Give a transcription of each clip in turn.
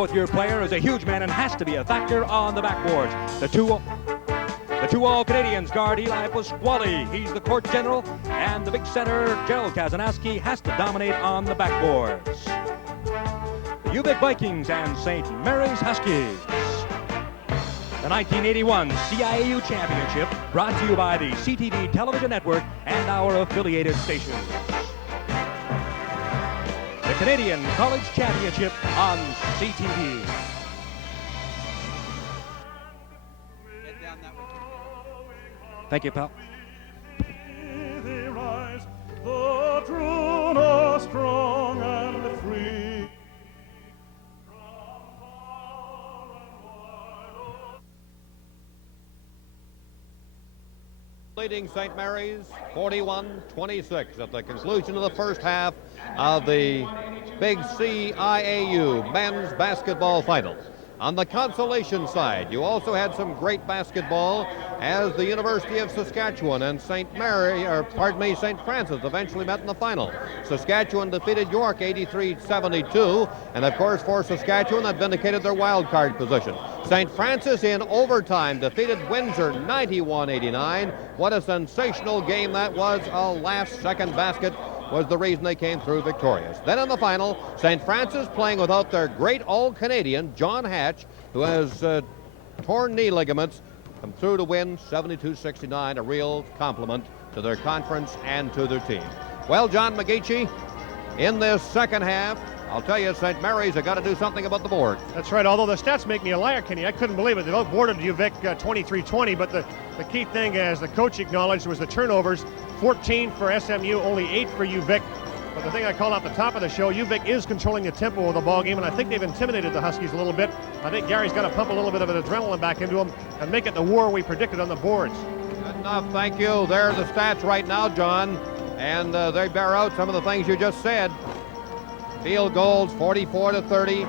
With your player is a huge man and has to be a factor on the backboards. The two All-Canadians guard Eli Pasquale. He's the court general, and the big center, Gerald Kazanaski, has to dominate on the backboards. The UVIC Vikings and St. Mary's Huskies. The 1981 CIAU Championship brought to you by the CTV Television Network and our affiliated stations. The Canadian College Championship on CTV. Thank you, pal. The true, the strong and the free. Leading St. Mary's 41-26 at the conclusion of the first half of the big CIAU men's basketball final. On the consolation side, you also had some great basketball as the University of Saskatchewan and St. Francis eventually met in the final. Saskatchewan defeated York 83-72, and of course for Saskatchewan that vindicated their wild card position. St. Francis in overtime defeated Windsor 91-89. What a sensational game that was. A last-second basket was the reason they came through victorious. Then in the final, St. Francis playing without their great All-Canadian, John Hatch, who has torn knee ligaments, come through to win 72-69, a real compliment to their conference and to their team. Well, John McGeechee, in this second half, I'll tell you, St. Mary's have got to do something about the board. That's right, although the stats make me a liar, Kenny. I couldn't believe it. They outboarded UVic 23-20, but the key thing, as the coach acknowledged, was the turnovers. 14 for SMU, only 8 for UVic. But the thing I called off the top of the show, UVic is controlling the tempo of the ball game, and I think they've intimidated the Huskies a little bit. I think Gary's got to pump a little bit of an adrenaline back into them and make it the war we predicted on the boards. Good enough, thank you. There are the stats right now, John, and they bear out some of the things you just said. Field goals, 44-30.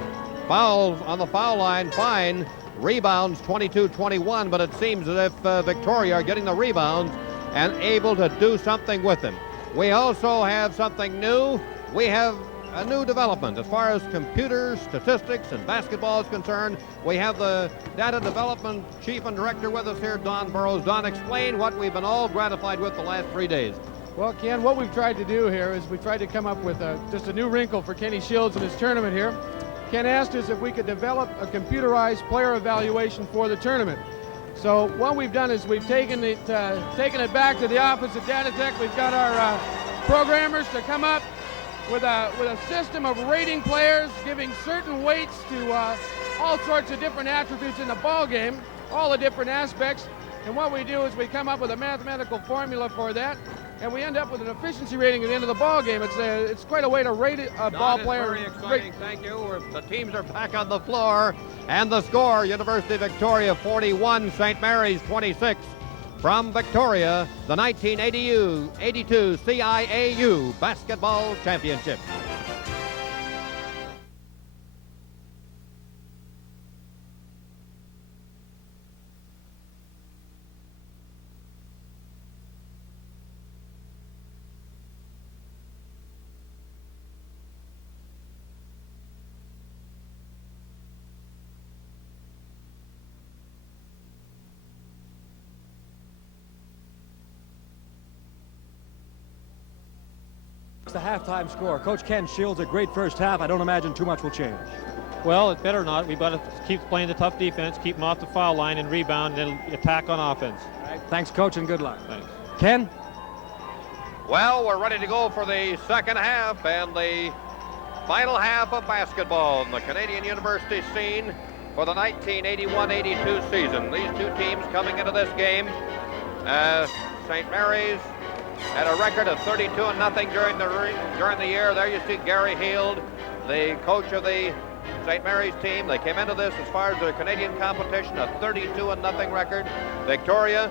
Fouls on the foul line, fine. Rebounds, 22-21, but it seems as if Victoria are getting the rebounds and able to do something with them. We also have something new. We have a new development as far as computers, statistics, and basketball is concerned. We have the data development chief and director with us here, Don Burrows. Don, explain what we've been all gratified with the last 3 days. Well, Ken, what we've tried to do here is we've tried to come up with just a new wrinkle for Kenny Shields in his tournament here. Ken asked us if we could develop a computerized player evaluation for the tournament. So what we've done is we've taken it back to the office at Data Tech. We've got our programmers to come up with a system of rating players, giving certain weights to all sorts of different attributes in the ball game, all the different aspects. And what we do is we come up with a mathematical formula for that, and we end up with an efficiency rating at the end of the ball game. It's quite a way to rate a ball player. Very exciting. Thank you. The teams are back on the floor, and the score: University of Victoria 41, St. Mary's 26. From Victoria, the 1982 CIAU Basketball Championship. The halftime score. Coach Ken Shields, a great first half. I don't imagine too much will change. Well, it better not. We've got to keep playing the tough defense, keep them off the foul line and rebound, and then attack on offense. Right. Thanks, Coach, and good luck. Thanks. Ken? Well, we're ready to go for the second half and the final half of basketball in the Canadian University scene for the 1981-82 season. These two teams coming into this game. St. Mary's had a record of 32-0 during the year. There you see Gary Heald, the coach of the St. Mary's team. They came into this as far as their Canadian competition, a 32-0 record. Victoria,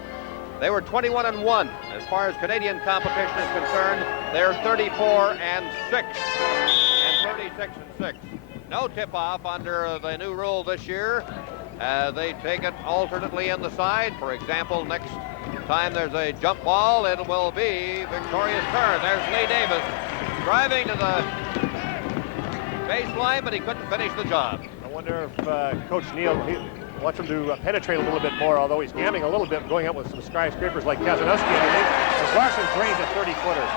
they were 21-1 as far as Canadian competition is concerned. They're 34-6 and 36-6. No tip-off under the new rule this year. They take it alternately in the side. For example, next time there's a jump ball, it will be Victoria's turn. There's Lee Davis driving to the baseline, but he couldn't finish the job. I wonder if Coach Neal wants him to penetrate a little bit more, although he's gambling a little bit, going up with some skyscrapers like Kazanowski underneath, as Larson drains a 30-footer.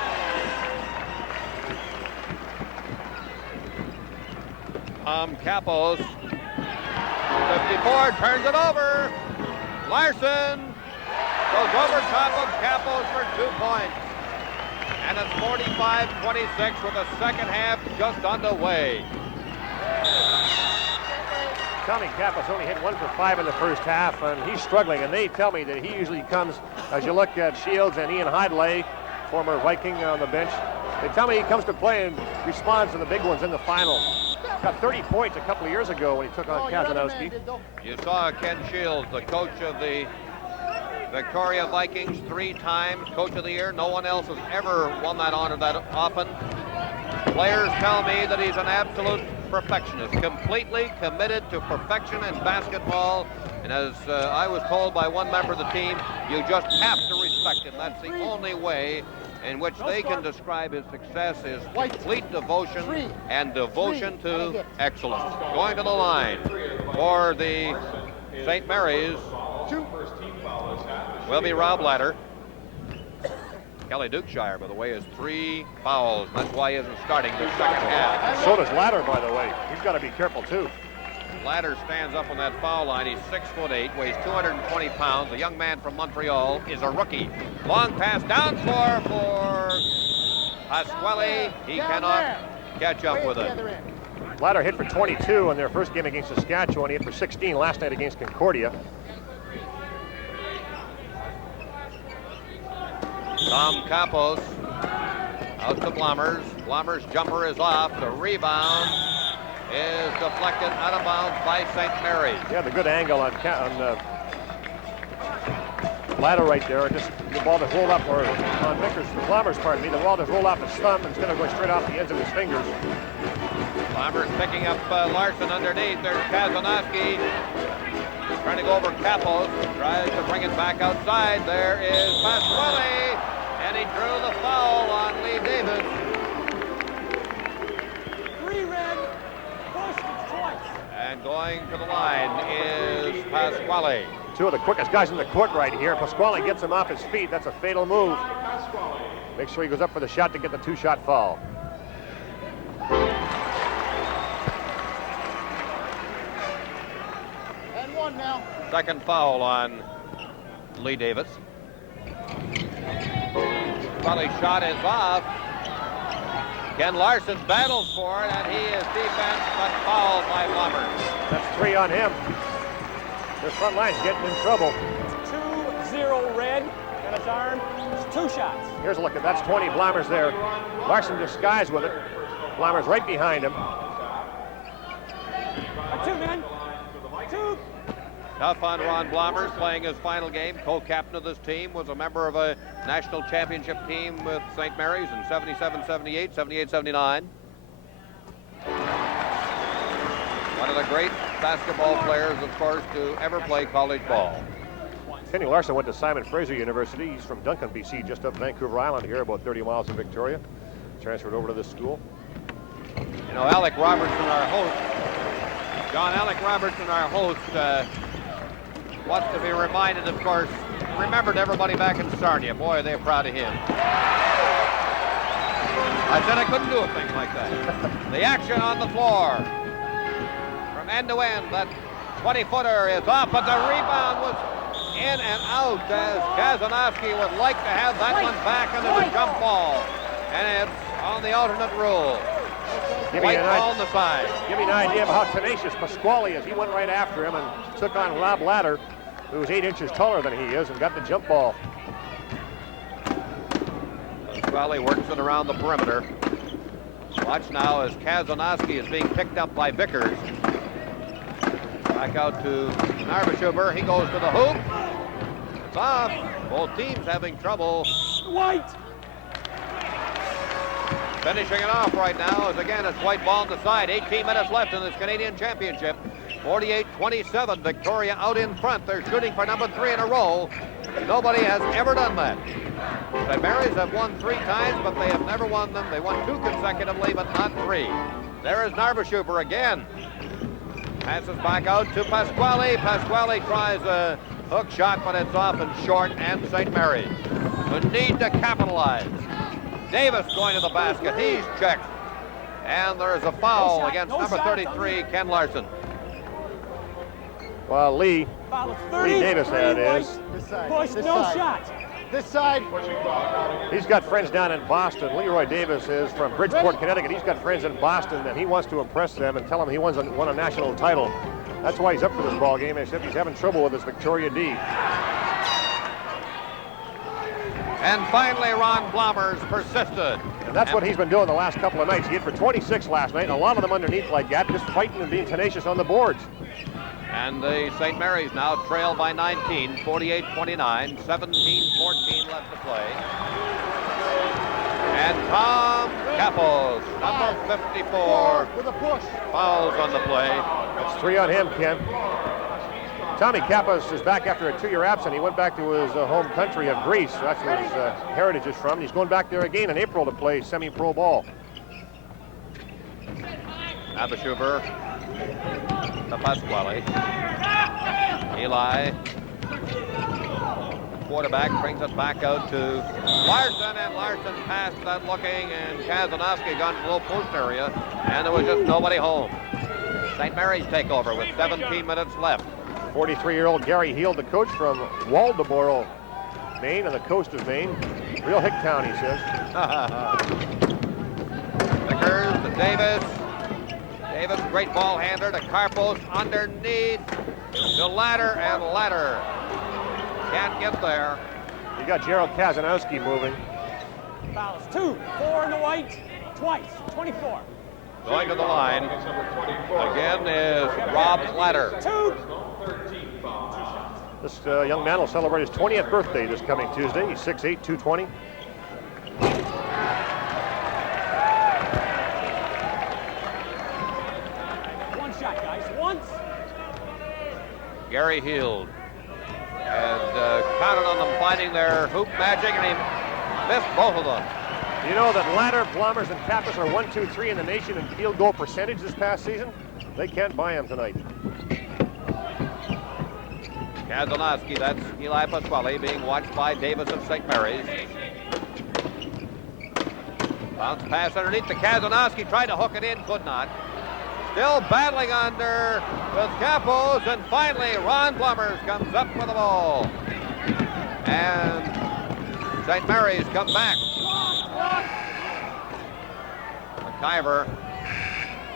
Capos, 54, turns it over. Larson goes over top of Capos for 2 points. And it's 45-26 with the second half just underway. Tommy Kappas only hit 1 for 5 in the first half, and he's struggling. And they tell me that he usually comes, as you look at Shields and Ian Hidlay, former Viking on the bench, they tell me he comes to play and responds to the big ones in the final. Got 30 points a couple of years ago when he took on Kazanowski. You saw Ken Shields, the coach of the Victoria Vikings, 3 times Coach of the Year. No one else has ever won that honor that often. Players tell me that he's an absolute perfectionist, completely committed to perfection in basketball. And as I was told by one member of the team, you just have to respect him. That's the only way in which they can describe his success, is complete devotion and devotion to excellence. Going to the line for the St. Mary's will be Rob Latter. Kelly Dukeshire, by the way, has 3 fouls. That's why he isn't starting the second half. So does Latter, by the way. He's got to be careful, too. Latter stands up on that foul line. He's 6'8", weighs 220 pounds. A young man from Montreal, is a rookie. Long pass down floor for Pasquale. He cannot catch up with it. Latter hit for 22 in their first game against Saskatchewan. He hit for 16 last night against Concordia. Tom Capos out to Blommers. Blommers' jumper is off. The rebound is deflected out of bounds by St. Mary's. Yeah, the good angle on Latter right there. Just the ball just rolled up, or on Vickers, Blommers, pardon me. The ball just rolled off his thumb instead of going straight off the ends of his fingers. Blommers picking up Larson underneath. There's Kazanowski trying to go over Capos. Tries to bring it back outside. There is Pasquale, and he drew the foul on Lee Davis. 3 red, push twice. And going to the line is Pasquale. 2 of the quickest guys in the court right here. Pasquale gets him off his feet. That's a fatal move. Make sure he goes up for the shot to get the 2-shot foul. And 1 now. Second foul on Lee Davis. Pasquale's shot is off. Ken Larson battles for it, and he is defense, but fouled by Blommers. That's 3 on him. Their front line's getting in trouble. 2-0 red. Got his arm. It's 2 shots. Here's a look at that's 20 Blommers there. Larson disguised with it. Blommers right behind him. 2 men. 2. Tough on Ron Blommers, playing his final game. Co-captain of this team, was a member of a national championship team with St. Mary's in 77-78, 78-79. One of the great basketball players, of course, to ever play college ball. Kenny Larson went to Simon Fraser University. He's from Duncan, BC, just up Vancouver Island here, about 30 miles from Victoria. Transferred over to this school. You know, Alec Robertson, our host, John Alec Robertson, our host, wants to be reminded, of course, remembered everybody back in Sarnia. Boy, they're proud of him. I said I couldn't do a thing like that. The action on the floor. From end to end, that 20-footer is off, but the rebound was in and out, as Kazanowski would like to have that one back into the jump ball. And it's on the alternate rule. White ball on the side. Give me an idea of how tenacious Pasquale is. He went right after him and took on Rob Latter, who's 8 inches taller than he is, and got the jump ball. Pasquale works it around the perimeter. Watch now as Kazanowski is being picked up by Vickers. Back out to Narvashuber. He goes to the hoop. It's off. Both teams having trouble. White. Finishing it off right now is, again, it's White ball on the side. 18 minutes left in this Canadian Championship. 48-27, Victoria out in front. They're shooting for number 3 in a row. Nobody has ever done that. The Marys have won 3 times, but they have never won them. They won 2 consecutively, but not 3. There is Narbashuber again. Passes back out to Pasquale. Pasquale tries a hook shot, but it's off and short, and St. Mary's who need to capitalize. Davis going to the basket. He's checked. And there is a foul against number 33, Ken Larson. Well, Lee Davis, that is. Push, no shot. This side. He's got friends down in Boston. Leroy Davis is from Bridgeport, Connecticut. He's got friends in Boston, and he wants to impress them and tell them he won a national title. That's why he's up for this ball game, except he's having trouble with his Victoria D. And finally, Ron Blomers persisted. And that's what he's been doing the last couple of nights. He hit for 26 last night, and a lot of them underneath like that, just fighting and being tenacious on the boards. And the St. Mary's now trail by 19, 48-29, 17-14 left to play. And Tom Capos, number 54, with a push. fouls on the play. That's 3 on him, Ken. Tommy Kappas is back after a 2-year absence. He went back to his home country of Greece. That's where his heritage is from. He's going back there again in April to play semi-pro ball. Narbashuber to Pasquale. Eli, the quarterback, brings it back out to Larson, and Larson passed that looking, and Kazanowski got into the low post area, and there was just nobody home. St. Mary's take over with 17 minutes left. 43-year-old Gary Heald, the coach from Waldoboro, Maine, on the coast of Maine. Real hick town, he says. Vickers to Davis. Davis, great ball handler to Carpos underneath to Ladder, and Ladder can't get there. You got Gerald Kazanowski moving. Fouls. 2, 4 in the white, twice, 24. Going to the line again is Rob Ladder. 2. This young man will celebrate his 20th birthday this coming Tuesday. He's 6'8", 220. One shot, guys. Once. Gary Heald and counted on them finding their hoop magic, and he missed both of them. You know that Ladder, Blomers, and Kappas are 1, 2, 3 in the nation in field goal percentage this past season. They can't buy him tonight. Kazanowski, that's Eli Pasquale, being watched by Davis of St. Mary's. Bounce pass underneath to Kazanowski, tried to hook it in, could not. Still battling under with Capos, and finally Ron Blomers comes up with the ball. And St. Mary's come back. McIver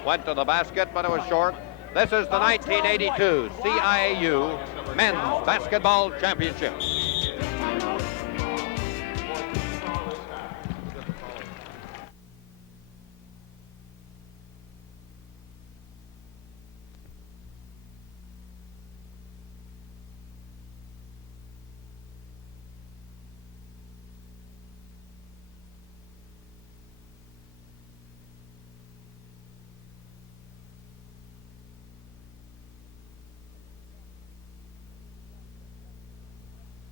went to the basket, but it was short. This is the 1982 CIAU Men's Basketball Championship.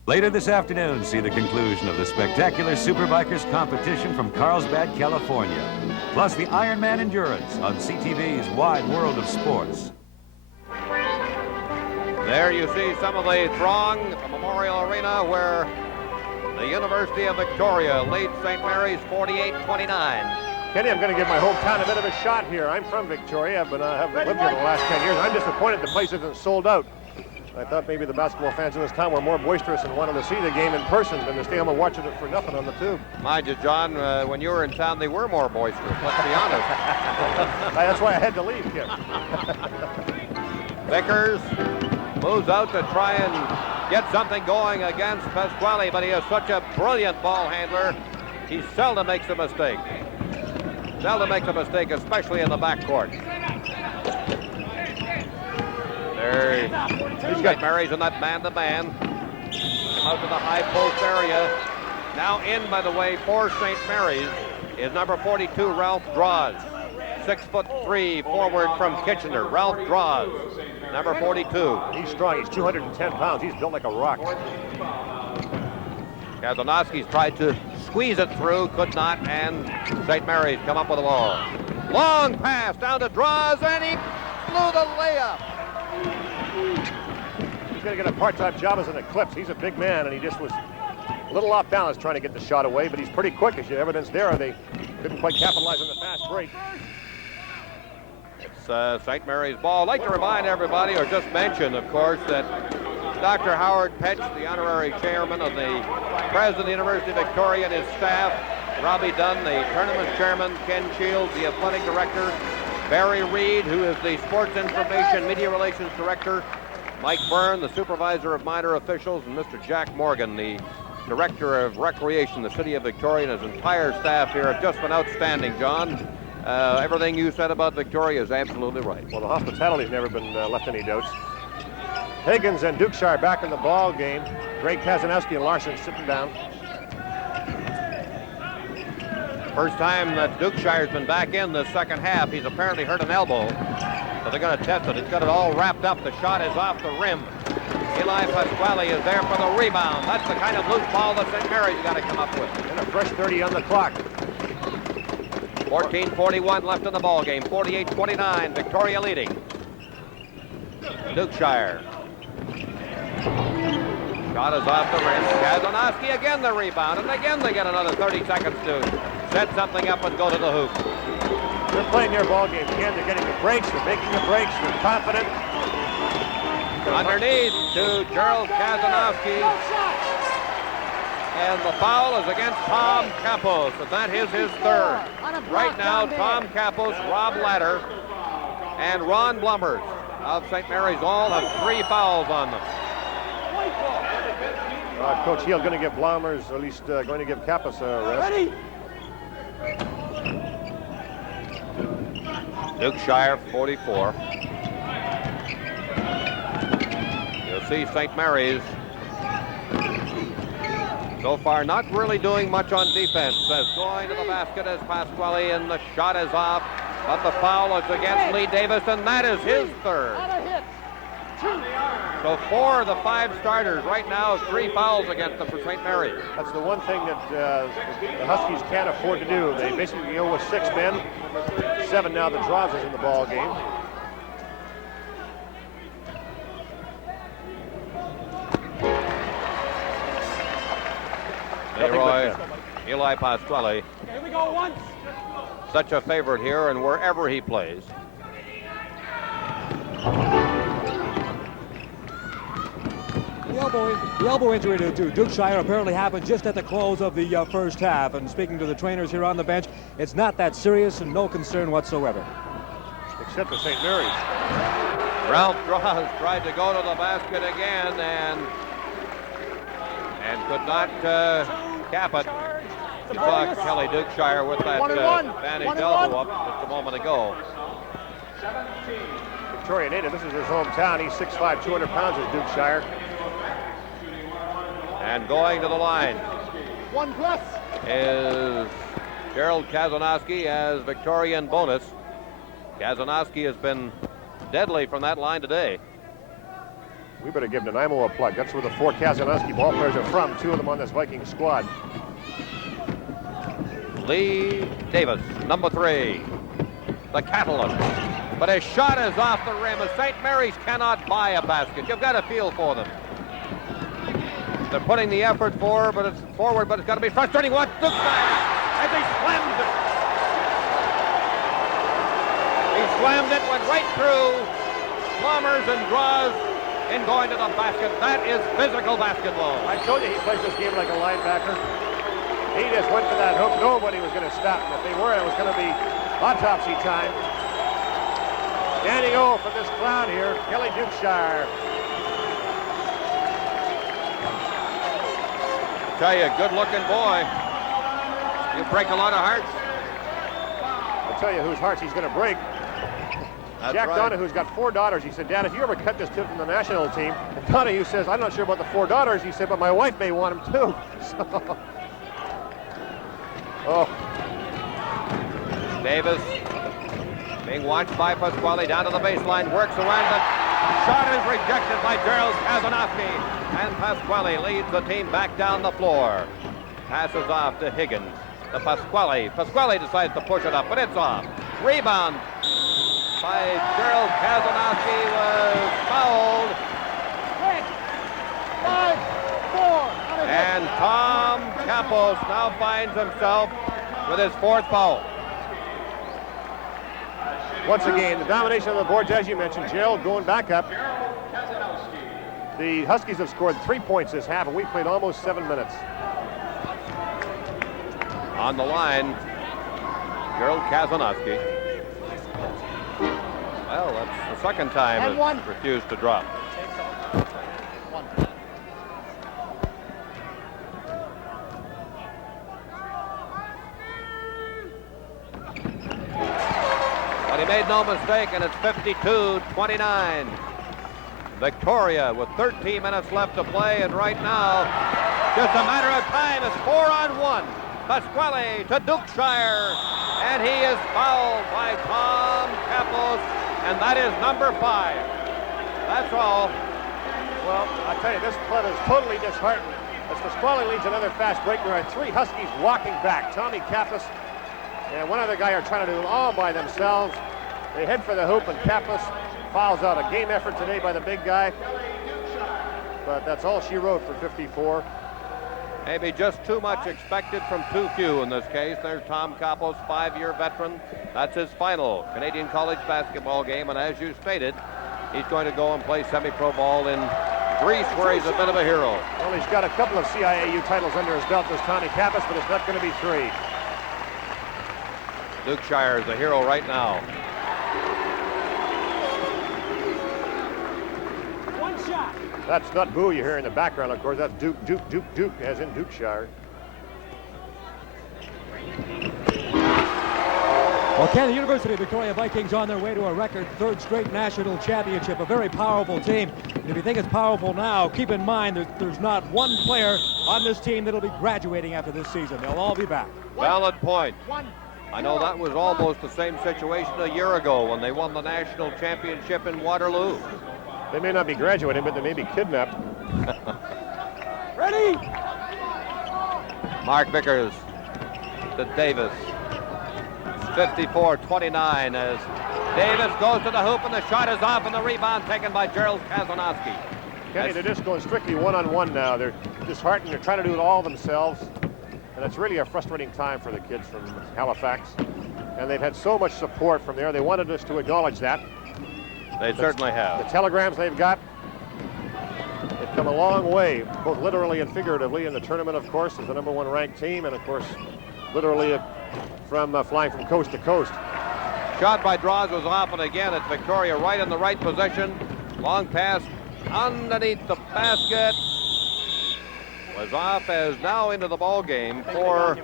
Later this afternoon, see the conclusion of the spectacular Superbikers competition from Carlsbad, California. Plus the Ironman Endurance on CTV's Wide World of Sports. There you see some of the throng at the Memorial Arena where the University of Victoria leads St. Mary's 48-29. Kenny, I'm going to give my hometown a bit of a shot here. I'm from Victoria, but I haven't lived here the last 10 years. I'm disappointed the place isn't sold out. I thought maybe the basketball fans in this town were more boisterous and wanted to see the game in person than to stay home and watching it for nothing on the tube. Mind you, John, when you were in town, they were more boisterous, let's be honest. That's why I had to leave, Kim. Vickers moves out to try and get something going against Pasquale, but he is such a brilliant ball handler, he seldom makes a mistake. Seldom makes a mistake, especially in the backcourt. He's got Mary's in that man-to-man. Come out to the high post area. Now in, by the way, for St. Mary's is number 42, Ralph Draws. 6'3" forward from Kitchener. Ralph Draws, number 42. He's strong. He's 210 pounds. He's built like a rock. Kazanowski's tried to squeeze it through, could not, and St. Mary's come up with the ball. Long pass down to Draws, and he blew the layup. He's going to get a part-time job as an Eclipse. He's a big man, and he just was a little off balance trying to get the shot away, but he's pretty quick, as you evidence there. They couldn't quite capitalize on the fast break. It's St. Mary's ball. I'd like to remind everybody, or just mention, of course, that Dr. Howard Petch, the honorary chairman of the president of the University of Victoria, and his staff, Robbie Dunn, the tournament chairman, Ken Shields, the athletic director, Barry Reed, who is the sports information media relations director, Mike Byrne, the supervisor of minor officials, and Mr. Jack Morgan, the director of recreation, the city of Victoria, and his entire staff here have just been outstanding, John. Everything you said about Victoria is absolutely right. Well, the hospitality's never been left any doubts. Higgins and Dukeshire back in the ball game. Greg Kazanowski and Larson sitting down. First time that Dukeshire's been back in the second half. He's apparently hurt an elbow, but they're going to test it. He's got it all wrapped up. The shot is off the rim. Eli Pasquale is there for the rebound. That's the kind of loose ball that St. Mary's got to come up with. And a fresh 30 on the clock. 14:41 left in the ball game. 48-29, Victoria leading. Dukeshire. Shot is off the rim. Kazanowski again the rebound, and again they get another 30 seconds to set something up and go to the hoop. They're playing their ball game again. They're getting the breaks. They're making the breaks. They're confident. Underneath to Gerald Kazanowski. And the foul is against Tom Campos, and that is his third. Right now, Tom Campos, Rob Latter, and Ron Blumbers of St. Mary's all have 3 fouls on them. Coach Hill going to give Blumbers, or at least going to give Campos a rest. Ready? Dukeshire, 44. You'll see St. Mary's so far not really doing much on defense. As going to the basket is Pasquale, and the shot is off, but the foul is against Lee Davis, and that is his third. So 4 of the 5 starters right now, 3 fouls against them for St. Mary's. That's the one thing that the Huskies can't afford to do. They basically go with 6 men. 7 now that Draws is in the ball game. Leroy, Eli Pasquale, Here we go once. such a favorite here and wherever he plays. The elbow injury to Dukeshire apparently happened just at the close of the first half. And speaking to the trainers here on the bench, it's not that serious and no concern whatsoever. Except for St. Mary's. Ralph Draws tried to go to the basket again and could not cap it. You saw Kelly Dukeshire with that advantage elbow up just a moment ago. Victoria native, this is his hometown. He's 6'5", 200 pounds is Dukeshire. And going to the line 1+ is Gerald Kazanowski as Victorian bonus. Kazanowski has been deadly from that line today. We better give Nanaimo a plug. That's where the 4 Kazanowski ball players are from. 2 of them on this Viking squad. Lee Davis, number 3, the catalyst. But his shot is off the rim, as St. Mary's cannot buy a basket. You've got to feel for them. They're putting the effort forward, but it's got to be frustrating. What? Dukeshire as he slams it. He slammed it, went right through Plumbers and Draws in going to the basket. That is physical basketball. I told you he plays this game like a linebacker. He just went for that hook. Nobody was going to stop him. If they were, it was going to be autopsy time. Standing O for this clown here, Kelly Dukeshire. Tell you, good-looking boy. You break a lot of hearts. I'll tell you whose hearts he's going to break. That's Jack right. Donahue's got 4 daughters. He said, Dad, if you ever cut this kid from the national team, and Donahue says, I'm not sure about the 4 daughters. He said, but my wife may want him too. So, oh. Davis being watched by Pasquale down to the baseline, works around the shot is rejected by Gerald Kazanowski, and Pasquale leads the team back down the floor. Passes off to Higgins, to Pasquale. Pasquale decides to push it up, but it's off. Rebound by Gerald Kazanowski was fouled. 5-4. And Tom Kapos now finds himself with his 4th foul. Once again, the domination of the boards, as you mentioned, Gerald going back up. The Huskies have scored 3 points this half, and we played almost 7 minutes. On the line, Gerald Kazanowski. Well, that's the second time it's refused to drop. But he made no mistake, and it's 52-29. Victoria with 13 minutes left to play, and right now, just a matter of time, it's 4-on-1. Pasquale to Dukeshire, and he is fouled by Tom Kapos, and that is number 5. That's all. Well, I tell you, this club is totally disheartened as Pasquale leads another fast break. There are 3 Huskies walking back. Tommy Kapos and one other guy are trying to do it all by themselves. They head for the hoop, and Kapos fouls out. A game effort today by the big guy, but that's all she wrote for 54. Maybe just too much expected from too few in this case. There's Tom Kapos, 5-year veteran. That's his final Canadian college basketball game, and as you stated, he's going to go and play semi-pro ball in Greece, where he's a bit of a hero. Well, he's got a couple of CIAU titles under his belt, this Tommy Kapos, but it's not going to be 3. Dukeshire is the hero right now. One shot. That's not Boo you hear in the background, of course. That's Duke, as in Dukeshire. Well, Ken, the University of Victoria Vikings on their way to a record 3rd straight national championship, a very powerful team. And if you think it's powerful now, keep in mind that there's not one player on this team that'll be graduating after this season. They'll all be back. Valid point. I know that was almost the same situation a year ago when they won the national championship in Waterloo. They may not be graduating, but they may be kidnapped. Ready? Mark Vickers to Davis. 54-29 as Davis goes to the hoop, and the shot is off, and the rebound taken by Gerald Kazanowski. Kenny, they're just going strictly one-on-one now. They're disheartened. They're trying to do it all themselves. And it's really a frustrating time for the kids from Halifax. And they've had so much support from there. They wanted us to acknowledge that. They certainly have. The telegrams they've got, they've come a long way, both literally and figuratively in the tournament, of course, as the #1 ranked team, and of course, literally from flying from coast to coast. Shot by Draws was off, and again it's Victoria right in the right position. Long pass underneath the basket. Was off, as now into the ball game for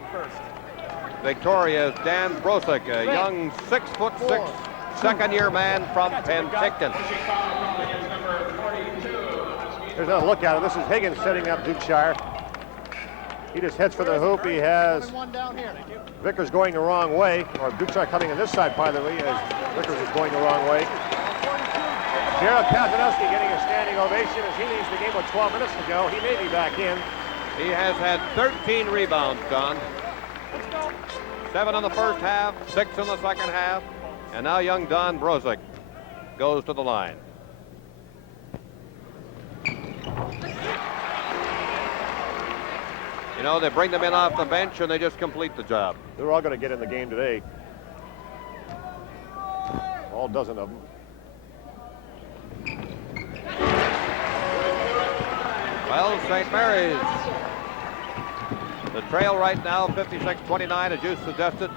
Victoria's Dan Brosick, a young 6'6" second-year man from Penticton. There's another look at it. This is Higgins setting up Dukeshire. He just heads for the hoop. He has Vickers going the wrong way, or Dukeshire coming on this side, by the way, as Vickers is going the wrong way. Gerald Kazanowski getting a standing ovation as he leads the game with 12 minutes to go. He may be back in. He has had 13 rebounds, Don. 7 in the first half, 6 in the second half, and now young Don Brosick goes to the line. You know, they bring them in off the bench and they just complete the job. They're all going to get in the game today. All dozen of them. Well, St. Mary's, the trail right now, 56-29, as you suggested.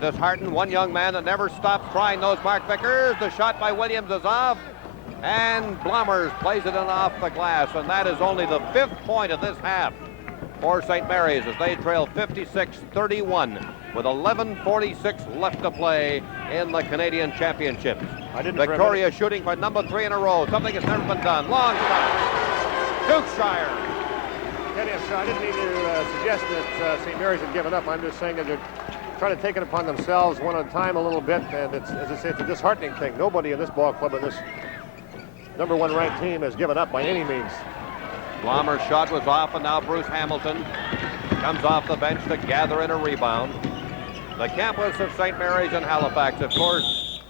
Disheartened, one young man that never stops trying those, Mark Vickers. The shot by Williams is off, and Blommers plays it in off the glass, and that is only the 5th point of this half for St. Mary's as they trail 56-31 with 11:46 left to play in the Canadian Championships. Victoria shooting for #3 in a row, something that's never been done. Long shot. Dukeshire. Kenny, I didn't mean to suggest that St. Mary's had given up. I'm just saying that they're trying to take it upon themselves one at a time a little bit, and it's, as I say, it's a disheartening thing. Nobody in this ball club and this #1 ranked team has given up by any means. Blommer's shot was off, and now Bruce Hamilton comes off the bench to gather in a rebound. The campus of St. Mary's in Halifax, of course,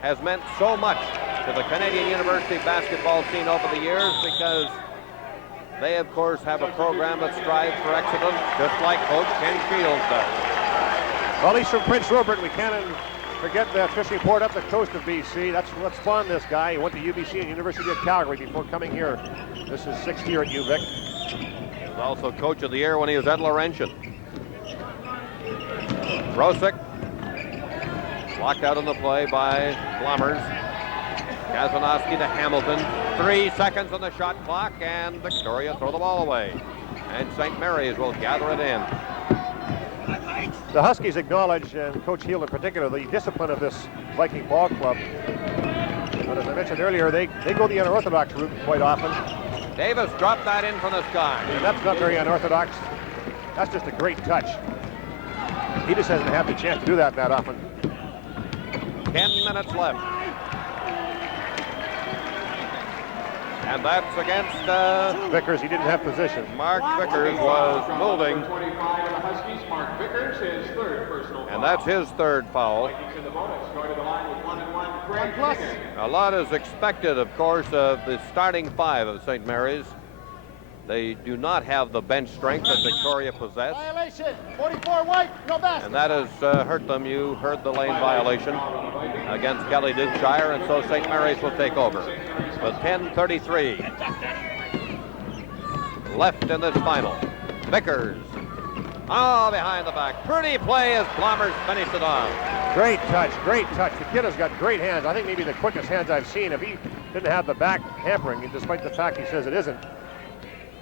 has meant so much to the Canadian University basketball scene over the years because they, of course, have a program that strives for excellence, just like Coach Ken Shields does. Well, he's from Prince Rupert. We can't forget the fishing port up the coast of BC. That's what's fun, this guy. He went to UBC and University of Calgary before coming here. This is 6th year at UVIC. He was also Coach of the Year when he was at Laurentian. Brosick blocked out on the play by Blommers. Kazanowski to Hamilton. 3 seconds on the shot clock, and Victoria throw the ball away. And St. Mary's will gather it in. The Huskies acknowledge, and Coach Heald in particular, the discipline of this Viking ball club. But as I mentioned earlier, they go the unorthodox route quite often. Davis dropped that in from the sky. And that's not very unorthodox. That's just a great touch. He just hasn't had the chance to do that often. 10 minutes left. And that's against Vickers. He didn't have position. Mark Vickers was moving. And that's his third foul. A lot is expected, of course, of the starting 5 of St. Mary's. They do not have the bench strength that Victoria possessed. Violation, 44 white, no basket. And that has hurt them. You heard the lane violation against Kelly Dukeshire, and so St. Mary's will take over. With 10:33 left in this final. Vickers. Oh, behind the back. Pretty play as Blommers finished it off. Great touch, great touch. The kid has got great hands. I think maybe the quickest hands I've seen. If he didn't have the back hampering, and despite the fact he says it isn't,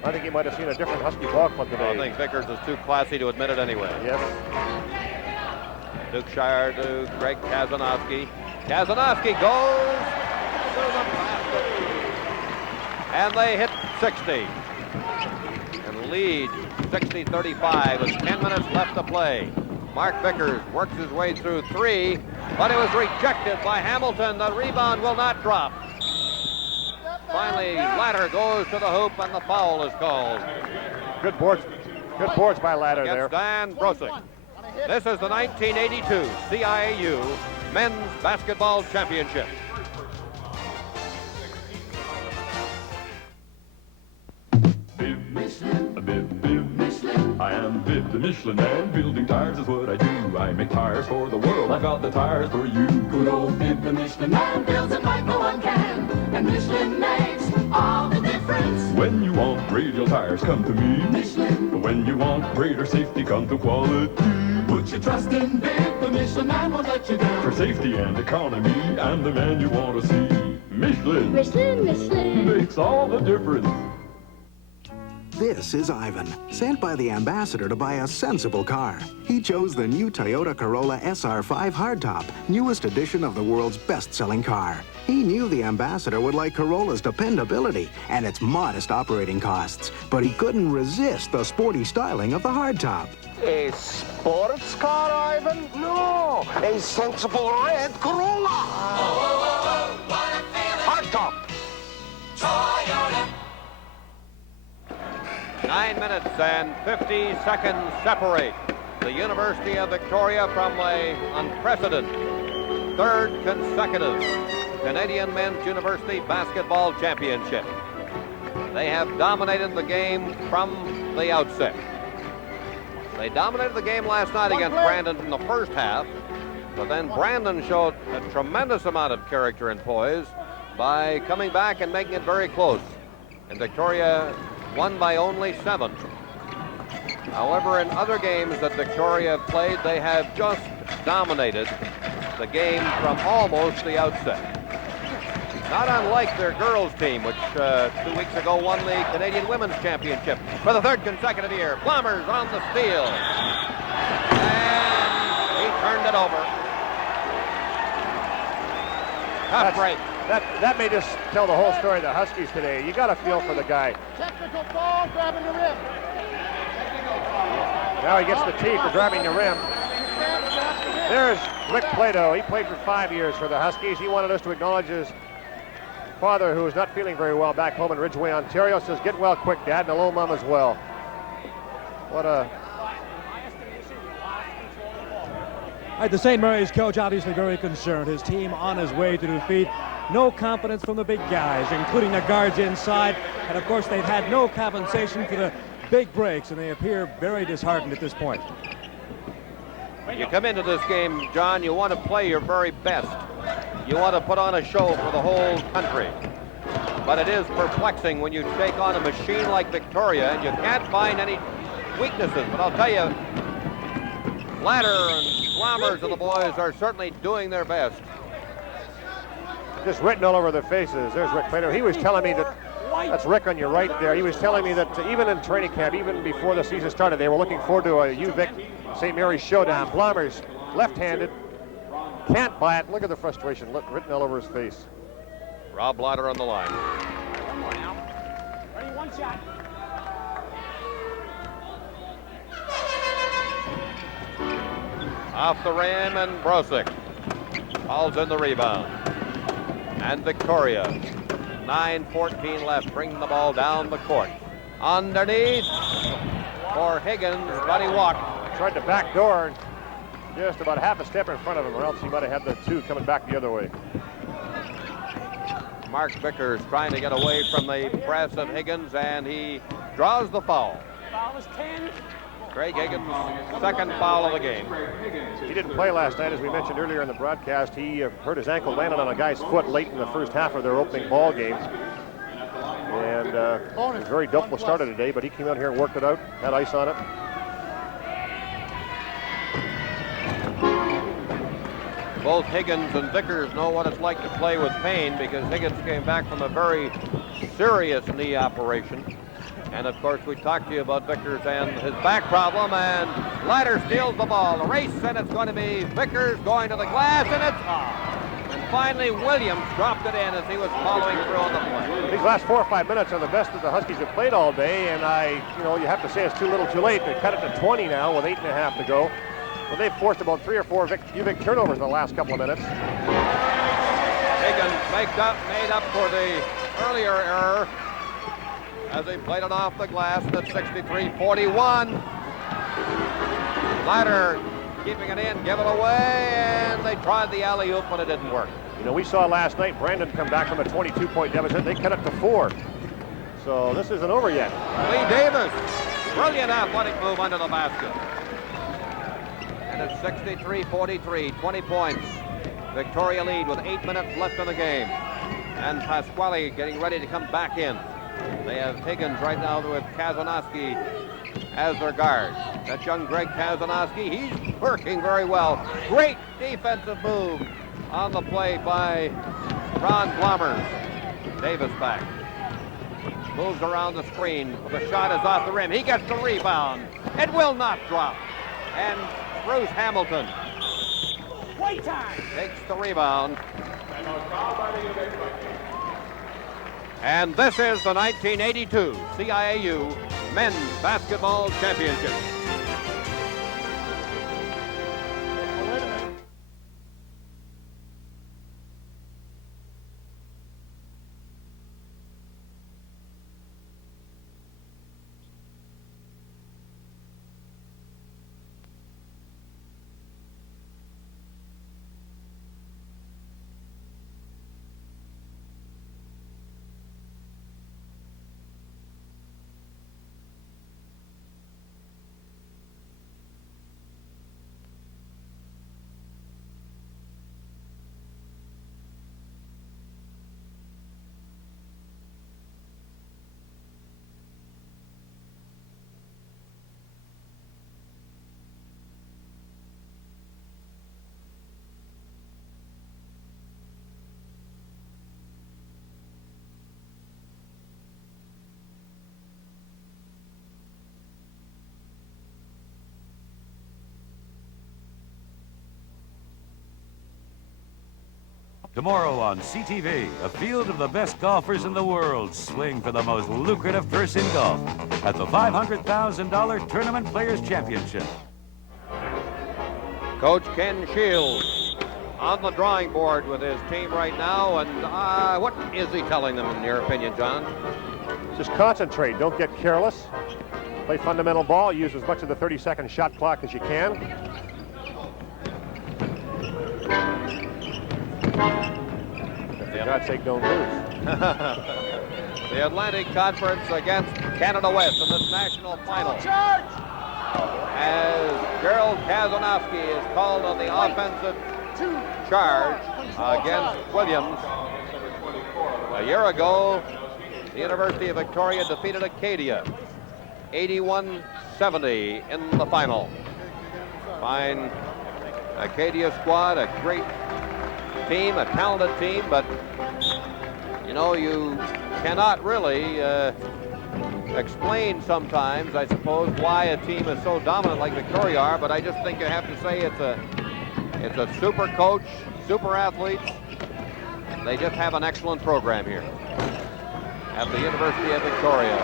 I think he might have seen a different Husky ball club today. I think Vickers is too classy to admit it anyway. Yes. Dukeshire to Greg Kazanowski. Kazanowski goes to the basket. And they hit 60. And lead 60-35 with 10 minutes left to play. Mark Vickers works his way through 3, but it was rejected by Hamilton. The rebound will not drop. Finally, Ladder goes to the hoop, and the foul is called. Good boards by Ladder there. Dan Brosick. This is the 1982 CIAU Men's Basketball Championship. I am Viv the Michelin Man. Building tires is what I do. I make tires for the world. I got the tires for you. Good old Viv the Michelin Man builds it like no one can. And Michelin makes all the difference. When you want radial tires, come to me. Michelin. When you want greater safety, come to quality. Put your trust in Viv, the Michelin Man won't let you down. For safety and economy, I'm the man you want to see. Michelin. Michelin. Makes all the difference. This is Ivan, sent by the ambassador to buy a sensible car. He chose the new Toyota Corolla SR5 hardtop, newest edition of the world's best-selling car. He knew the ambassador would like Corolla's dependability and its modest operating costs, but he couldn't resist the sporty styling of the hardtop. A sports car, Ivan? No, a sensible red Corolla. Hardtop. Toyota. 9 minutes and 50 seconds separate the University of Victoria from an unprecedented 3rd consecutive Canadian Men's University Basketball Championship. They have dominated the game from the outset. They dominated the game last night against Brandon in the first half, but then Brandon showed a tremendous amount of character and poise by coming back and making it very close. And Victoria won by only 7. However, in other games that Victoria have played, they have just dominated the game from almost the outset. Not unlike their girls team, which 2 weeks ago won the Canadian Women's Championship for the 3rd consecutive year. Blommers on the steal. And he turned it over. Tough break. That may just tell the whole story of the Huskies today. You got to feel for the guy. Technical ball, grabbing the rim. Now he gets the tee for grabbing the rim. There's Rick Plato. He played for 5 years for the Huskies. He wanted us to acknowledge his father, who is not feeling very well back home in Ridgeway, Ontario. Says, get well quick, Dad, and hello, Mom, as well. What a The St. Mary's coach obviously very concerned. His team on his way to defeat. No confidence from the big guys, including the guards inside. And of course, they've had no compensation for the big breaks, and they appear very disheartened at this point. You come into this game, John, you want to play your very best. You want to put on a show for the whole country. But it is perplexing when you take on a machine like Victoria and you can't find any weaknesses. But I'll tell you, Ladder and Blommers and the boys are certainly doing their best. Just written all over their faces. There's Rick Prater. He was telling me that, that's Rick on your right there. He was telling me that even in training camp, even before the season started, they were looking forward to a UVIC St. Mary's showdown. Blommers, left-handed, can't buy it. Look at the frustration written all over his face. Rob Ladder on the line. Ready, one shot. Off the rim, and Brosick falls in the rebound. And Victoria, 9:14 left, bringing the ball down the court. Underneath for Higgins, but he walked. Tried to backdoor, just about half a step in front of him, or else he might have had the two coming back the other way. Mark Vickers trying to get away from the press of Higgins, and he draws the foul. Foul is 10. Craig Higgins, second foul of the game. He didn't play last night, as we mentioned earlier in the broadcast. He hurt his ankle, landed on a guy's foot late in the first half of their opening ball game. And it was a very doubtful starter today, but he came out here and worked it out, had ice on it. Both Higgins and Vickers know what it's like to play with pain, because Higgins came back from a very serious knee operation. And of course, we talked to you about Vickers and his back problem, and Ladder steals the ball. A race, and it's going to be Vickers going to the glass, and it's off. And finally, Williams dropped it in as he was following through on the play. These last 4 or 5 minutes are the best that the Huskies have played all day, and you have to say it's too little too late. They cut it to 20 now with 8.5 to go. Well, they've forced about 3 or 4 UVIC turnovers in the last couple of minutes. Higgins made up for the earlier error as they played it off the glass at 63-41. Ladder keeping it in, give it away, and they tried the alley-oop, but it didn't work. You know, we saw last night Brandon come back from a 22-point deficit. They cut it to 4. So this isn't over yet. Lee Davis, brilliant athletic move under the basket. And it's 63-43, 20 points. Victoria lead with 8 minutes left in the game. And Pasquale getting ready to come back in. They have Higgins right now with Kazanowski as their guard. That young Greg Kazanowski, he's working very well. Great defensive move on the play by Ron Blommers. Davis back. Moves around the screen. The shot is off the rim. He gets the rebound. It will not drop. And Bruce Hamilton takes the rebound. And this is the 1982 CIAU Men's Basketball Championship. Tomorrow on CTV, a field of the best golfers in the world swing for the most lucrative purse in golf at the $500,000 Tournament Players Championship. Coach Ken Shields on the drawing board with his team right now, and what is he telling them in your opinion, John? Just concentrate, don't get careless. Play fundamental ball, use as much of the 30-second shot clock as you can. For God's sake, don't lose. The Atlantic Conference against Canada West in this national final. As Gerald Kazanowski is called on the offensive charge against Williams. A year ago, the University of Victoria defeated Acadia 81-70 in the final. Fine Acadia squad, a great team, a talented team, but you know, you cannot really explain sometimes, I suppose, why a team is so dominant like Victoria are, but I just think you have to say it's a super coach, super athletes. They just have an excellent program here at the University of Victoria.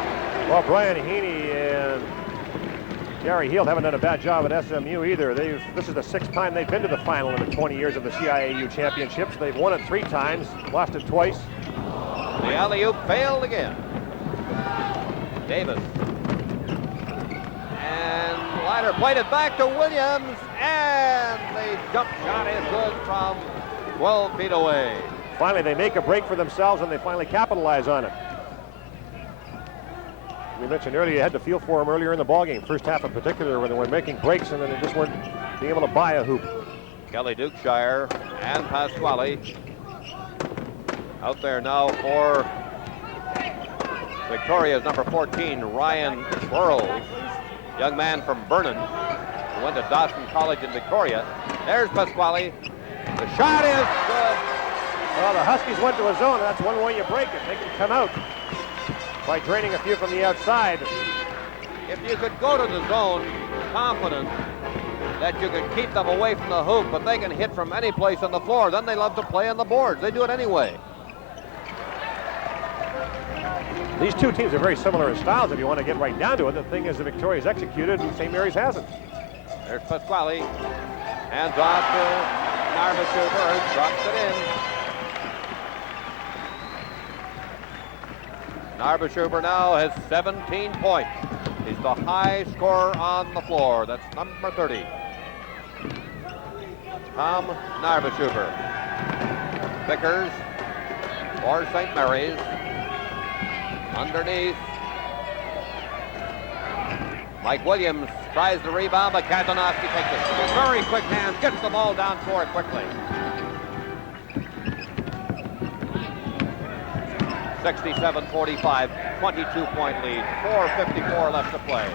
Well, Brian Heaney and Gary Heald haven't done a bad job at SMU either. This is the 6th time they've been to the final in the 20 years of the CIAU championships. They've won it 3 times, lost it twice. The alley-oop failed again. Davis. And Leiter played it back to Williams, and the jump shot is good from 12 feet away. Finally, they make a break for themselves, and they finally capitalize on it. We mentioned earlier you had to feel for them earlier in the ballgame, first half in particular, when they were making breaks and then they just weren't being able to buy a hoop. Kelly Dukeshire and Pasquale out there now for Victoria's number 14, Ryan Swirls, young man from Vernon, who went to Dawson College in Victoria. There's Pasquale. The shot is good. Well, the Huskies went to a zone, and that's one way you break it. They can come out by draining a few from the outside. If you could go to the zone confident that you could keep them away from the hoop, but they can hit from any place on the floor, then they love to play on the boards. They do it anyway. These two teams are very similar in styles if you want to get right down to it. The thing is that Victoria's executed and St. Mary's hasn't. There's Pasquale. Hands off to Narvashuber, who drops it in. Narvashuber now has 17 points. He's the high scorer on the floor. That's number 30. Tom Narvashuber. Vickers for St. Mary's. Underneath. Mike Williams tries the rebound, but Kazanowski takes it. Very quick hands, gets the ball down court quickly. 67-45, 22-point lead, 4:54 left to play.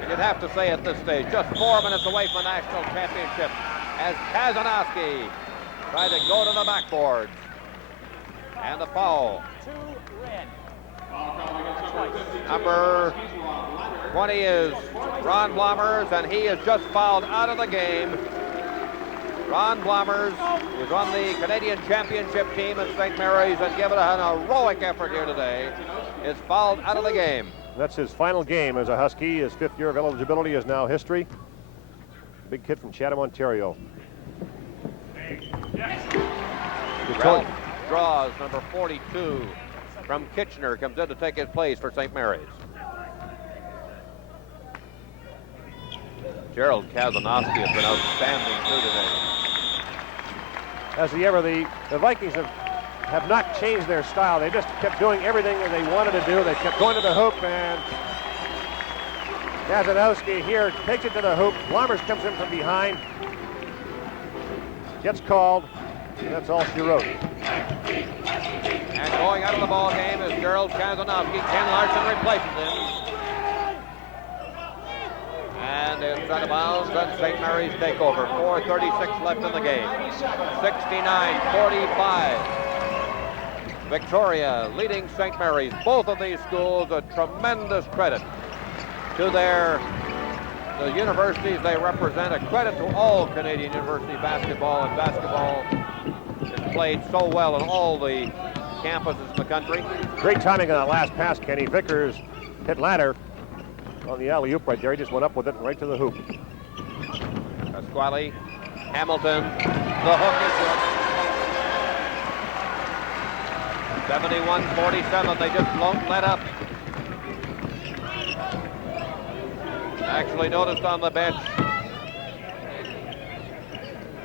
And you'd have to say at this stage, just 4 minutes away from the national championship, as Kazanowski tried to go to the backboard. And the foul. 2 red. Number 20 is Ron Blommers, and he is just fouled out of the game. Ron Blommers is on the Canadian Championship team at St. Mary's and given an heroic effort here today. Is fouled out of the game. That's his final game as a Husky. His 5th year of eligibility is now history. Big kid from Chatham, Ontario. Ralph Draws, number 42 from Kitchener, comes in to take his place for St. Mary's. Gerald Kazanowski has been outstanding too today. As he ever, the Vikings have not changed their style. They just kept doing everything that they wanted to do. They kept going to the hoop, and Kazanowski here takes it to the hoop. Blommers comes in from behind, gets called, and that's all she wrote. And going out of the ball game is Gerald Kazanowski. Ken Larson replaces him. And it's out of bounds, and St. Mary's take over. 4:36 left in the game. 69-45. Victoria leading St. Mary's. Both of these schools a tremendous credit to the universities they represent. A credit to all Canadian university basketball, and basketball is played so well in all the campuses in the country. Great timing on that last pass, Kenny. Vickers hit ladder on the alley-oop right there. He just went up with it right to the hoop. Pasquale, Hamilton, the hook is good. 71-47, they just won't let up. Actually noticed on the bench,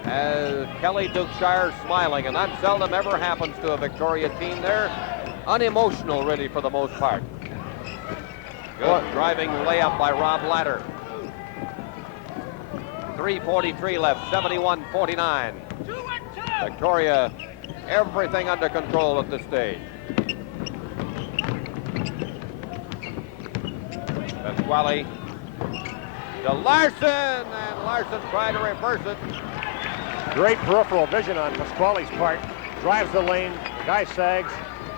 as Kelly Dukeshire smiling, and that seldom ever happens to a Victoria team. They're unemotional, really, for the most part. Good driving layup by Rob Latter. 3:43 left, 71-49. Victoria, everything under control at this stage. Pasquale to Larson, and Larson tried to reverse it. Great peripheral vision on Pasquale's part. Drives the lane, the guy sags.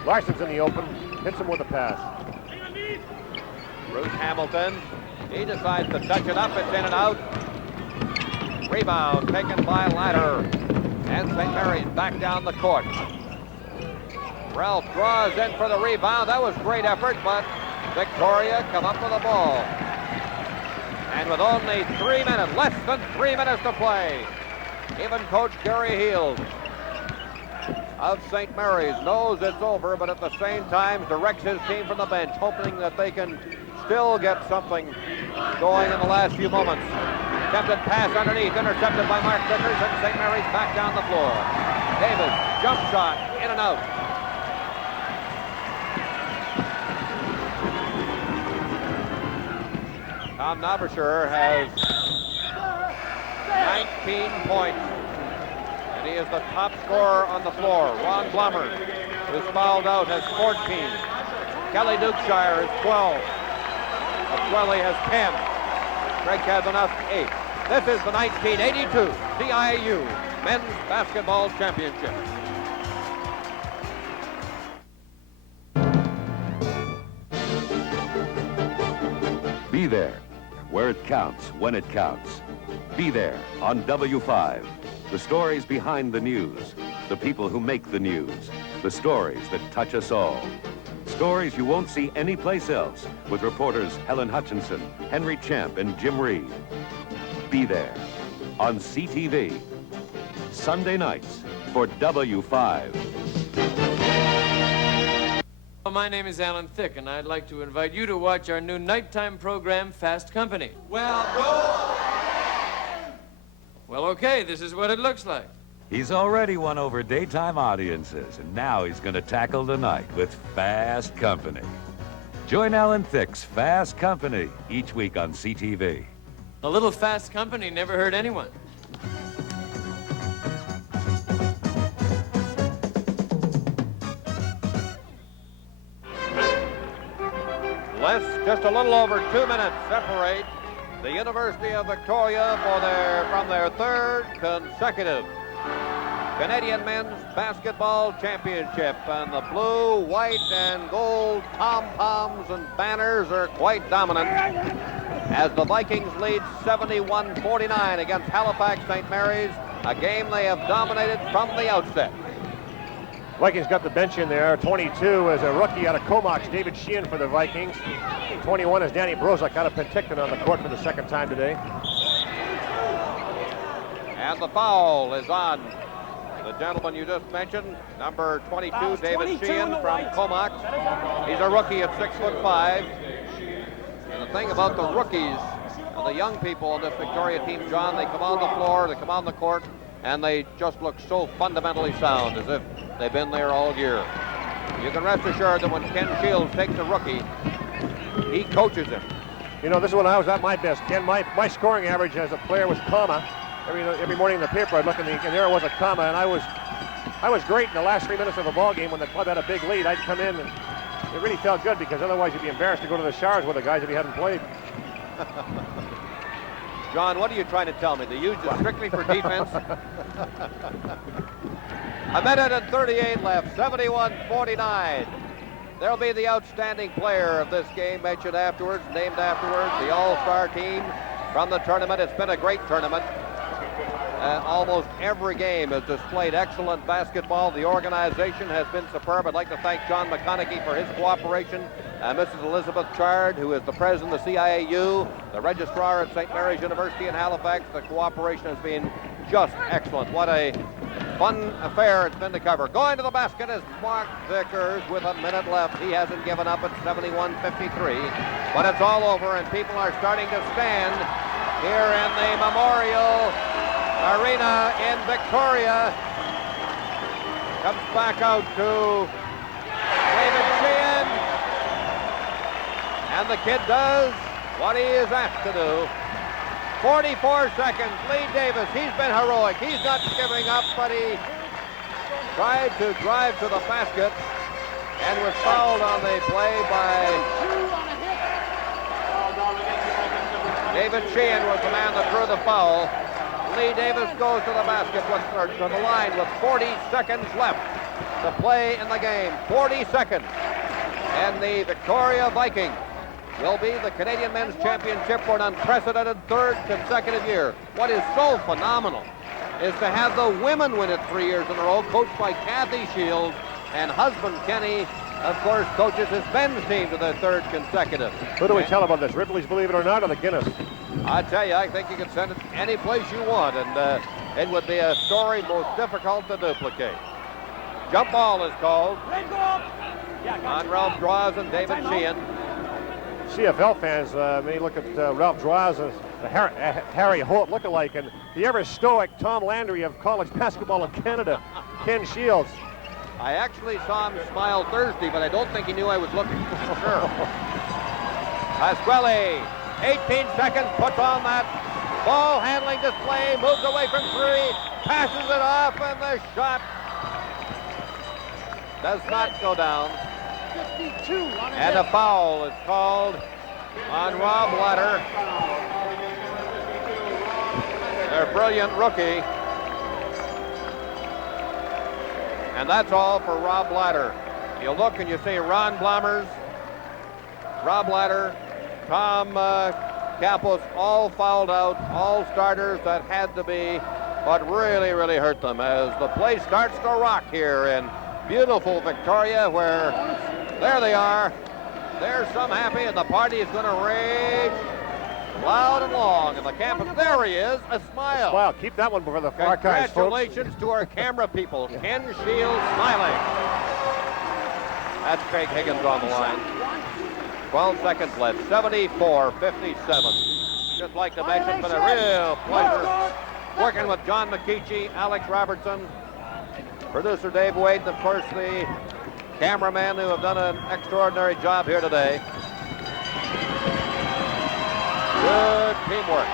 Larson's in the open, hits him with a pass. Bruce Hamilton, he decides to touch it up, it's in and out. Rebound taken by Latter. And St. Mary's back down the court. Ralph draws in for the rebound. That was great effort, but Victoria come up with the ball. And with only 3 minutes, less than 3 minutes to play, even Coach Gary Heald of St. Mary's knows it's over, but at the same time directs his team from the bench, hoping that they can still get something going in the last few moments. Attempted pass underneath, intercepted by Mark Vickers, and St. Mary's back down the floor. Davis, jump shot, in and out. Tom Nabisher has 19 points, and he is the top scorer on the floor. Ron Blummer, who's fouled out, has 14. Kelly Dukeshire is 12. Pasquale has 10. Greg Kazanowski 8. This is the 1982 CIAU Men's Basketball Championship. Be there, where it counts, when it counts. Be there on W5. The stories behind the news, the people who make the news, the stories that touch us all. Stories you won't see anyplace else, with reporters Helen Hutchinson, Henry Champ, and Jim Reed. Be there on CTV, Sunday nights for W5. My name is Alan Thicke, and I'd like to invite you to watch our new nighttime program, Fast Company. Well, okay, this is what it looks like. He's already won over daytime audiences, and now he's going to tackle the night with Fast Company. Join Alan Thicke's Fast Company each week on CTV. A little Fast Company never hurt anyone. Just a little over 2 minutes separate the University of Victoria from their third consecutive Canadian Men's Basketball Championship. And the blue, white, and gold pom-poms and banners are quite dominant as the Vikings lead 71-49 against Halifax St. Mary's, a game they have dominated from the outset. Vikings got the bench in there. 22 as a rookie out of Comox, David Sheehan for the Vikings. 21 is Danny Brozak out of Penticton on the court for the second time today. And the foul is on the gentleman you just mentioned, number 22, David Sheehan from Comox. He's a rookie at 6'5". And the thing about the rookies and the young people on this Victoria team, John, they come on the floor, they come on the court, and they just look so fundamentally sound, as if they've been there all year. You can rest assured that when Ken Shields takes a rookie, he coaches him. You know, this is when I was at my best, Ken. My scoring average as a player was comma. Every morning in the paper, I'd look and there was a comma, and I was great in the last 3 minutes of a ball game when the club had a big lead. I'd come in, and it really felt good because otherwise you'd be embarrassed to go to the showers with the guys if you hadn't played. John, what are you trying to tell me? The use is strictly for defense? A minute and 38 left, 71-49. There'll be the outstanding player of this game mentioned afterwards, named afterwards, the all-star team from the tournament. It's been a great tournament. Almost every game has displayed excellent basketball. The organization has been superb. I'd like to thank John McConaughey for his cooperation. Mrs. Elizabeth Chard, who is the president of the CIAU, the registrar at St. Mary's University in Halifax. The cooperation has been just excellent. What a fun affair it's been to cover. Going to the basket is Mark Vickers with a minute left. He hasn't given up at 71-53, but it's all over, and people are starting to stand here in the Memorial Arena in Victoria. Comes back out to David Sheehan. And the kid does what he is asked to do. 44 seconds. Lee Davis, he's been heroic. He's not giving up, but he tried to drive to the basket and was fouled on the play by David Sheehan was the man that drew the foul. Lee Davis goes to the basket, or to the line with 40 seconds left to play in the game. 40 seconds. And the Victoria Vikings will be the Canadian Men's Championship for an unprecedented third consecutive year. What is so phenomenal is to have the women win it 3 years in a row, coached by Kathy Shields, and husband Kenny, of course, coaches his men's team to their third consecutive. Who do we tell about this? Ripley's Believe It or Not or the Guinness? I tell you, I think you can send it any place you want, and it would be a story most difficult to duplicate. Jump ball is called on Ralph Draws and David Sheehan. CFL fans may look at Ralph Draws as the Harry Holt lookalike, and the ever stoic Tom Landry of college basketball in Canada, Ken Shields. I actually saw him smile Thursday, but I don't think he knew I was looking for sure. Pasquale, 18 seconds, puts on that ball handling display, moves away from three, passes it off, and the shot does not go down. And a foul is called on Rob Latter, their brilliant rookie. And that's all for Rob Latter. You look and you see Ron Blommers, Rob Latter, Tom Kapos, all fouled out, all starters that had to be, but really, really hurt them as the play starts to rock here in beautiful Victoria, where there they are. There's some happy, and the party is going to rage loud and long. And the campus, there he is, a smile. Wow, keep that one for the archives, folks. Congratulations to our camera people. Ken Shields smiling. That's Craig Higgins on the line. 12 seconds left, 74-57. Just like to mention, it's been a real pleasure working with John McKeechee, Alex Robertson, producer Dave Wade, and of course the cameraman who have done an extraordinary job here today. Good teamwork.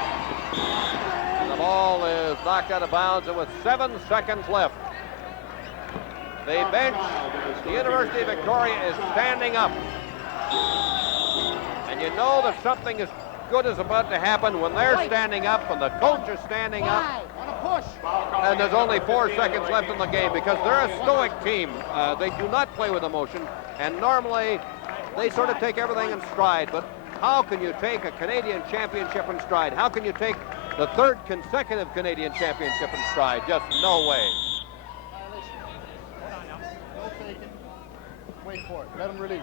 And the ball is knocked out of bounds, and with 7 seconds left, the bench, the University of Victoria, is standing up. And you know that something as good is about to happen when they're standing up, when the coach is standing up. And there's only 4 seconds left in the game because they're a stoic team. They do not play with emotion, and normally they sort of take everything in stride. But how can you take a Canadian championship in stride? How can you take the third consecutive Canadian championship in stride? Just no way. Wait for it. Let him release.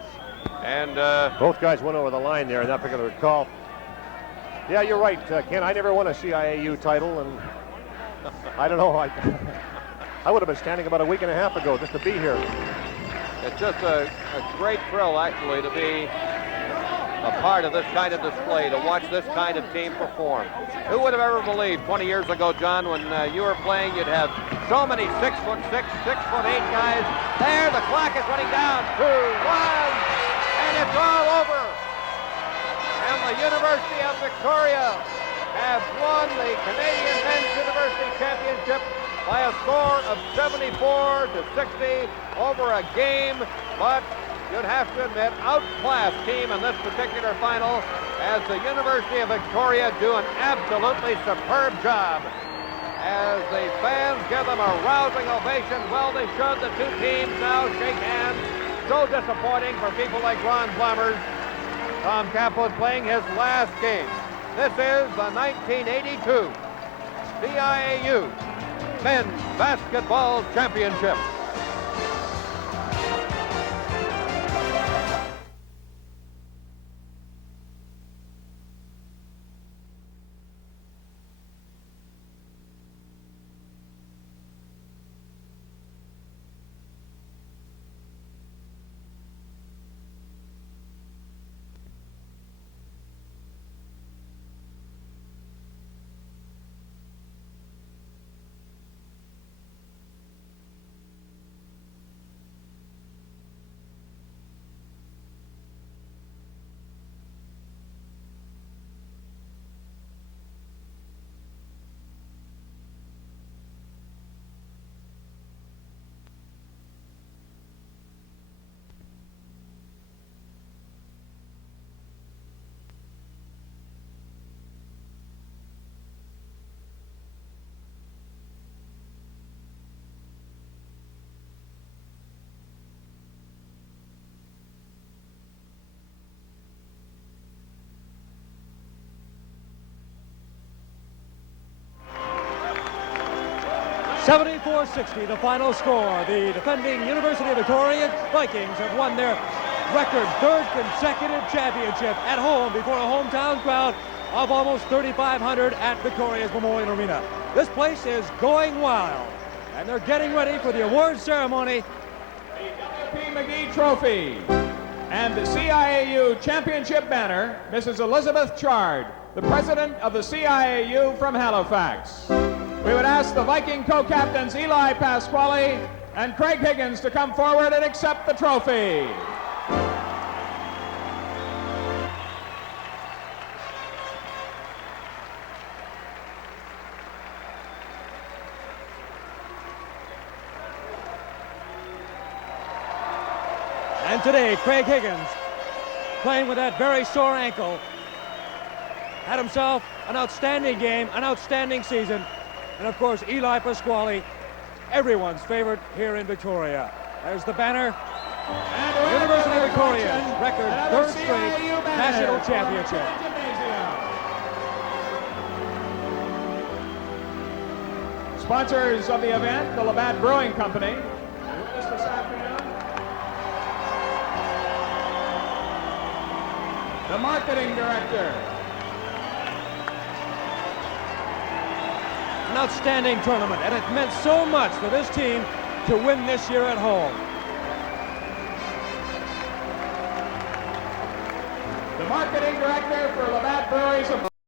And both guys went over the line there in that particular call. Yeah, you're right, Ken. I never won a CIAU title, and I don't know. I would have been standing about a week and a half ago just to be here. It's just a great thrill, actually, to be a part of this kind of display, to watch this kind of team perform. Who would have ever believed 20 years ago, John, when you were playing, you'd have so many 6'6", 6'8" guys. There, the clock is running down. 2, 1, and it's all over. And the University of Victoria have won the Canadian Men's University Championship by a score of 74-60 over a game, but you'd have to admit, outclassed team in this particular final as the University of Victoria do an absolutely superb job. As the fans give them a rousing ovation, well, they should. The two teams now shake hands. So disappointing for people like Ron Blommers. Tom Kapos playing his last game. This is the 1982 CIAU Men's Basketball Championship. 74-60, the final score. The defending University of Victoria Vikings have won their record third consecutive championship at home before a hometown crowd of almost 3,500 at Victoria's Memorial Arena. This place is going wild, and they're getting ready for the awards ceremony. The W.P. McGee Trophy and the CIAU Championship banner, Mrs. Elizabeth Chard, the president of the CIAU from Halifax. We would ask the Viking co-captains Eli Pasquale and Craig Higgins to come forward and accept the trophy. And today, Craig Higgins, playing with that very sore ankle, had himself an outstanding game, an outstanding season. And of course, Eli Pasquale, everyone's favorite here in Victoria. There's the banner. And University of Victoria's record third straight national championship. Sponsors of the event, the Labatt Brewing Company. This afternoon. The marketing director. An outstanding tournament, and it meant so much for this team to win this year at home. The marketing director for Labatt Breweries.